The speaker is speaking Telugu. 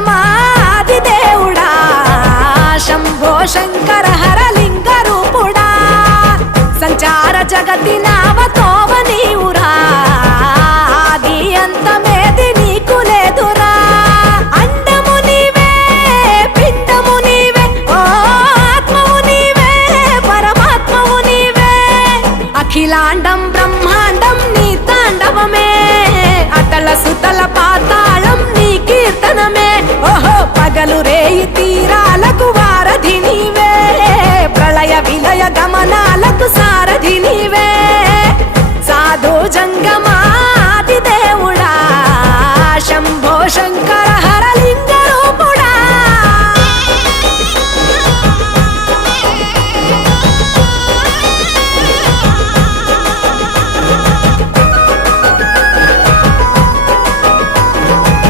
పరమాది దేవుడా శంభో శంకర హరలింగ రూపుడా సంచార జగతి నావతోవ నీవురా ఆది అంతమేది నీకు లేదురా అండము నీవే పిండము నీవే ఓ ఆత్మవు నీవే పరమాత్మవు నీవే అఖిలాండం బ్రహ్మాండం నీ తాండవమే అతల సుతల పాతాళం నీ కీర్తనమే ఓహో పగలు రేయి తీరాలకు వారధి నీవే ప్రళయ విలయ గమనాలకు సారథి నీవే సాధు జంగమ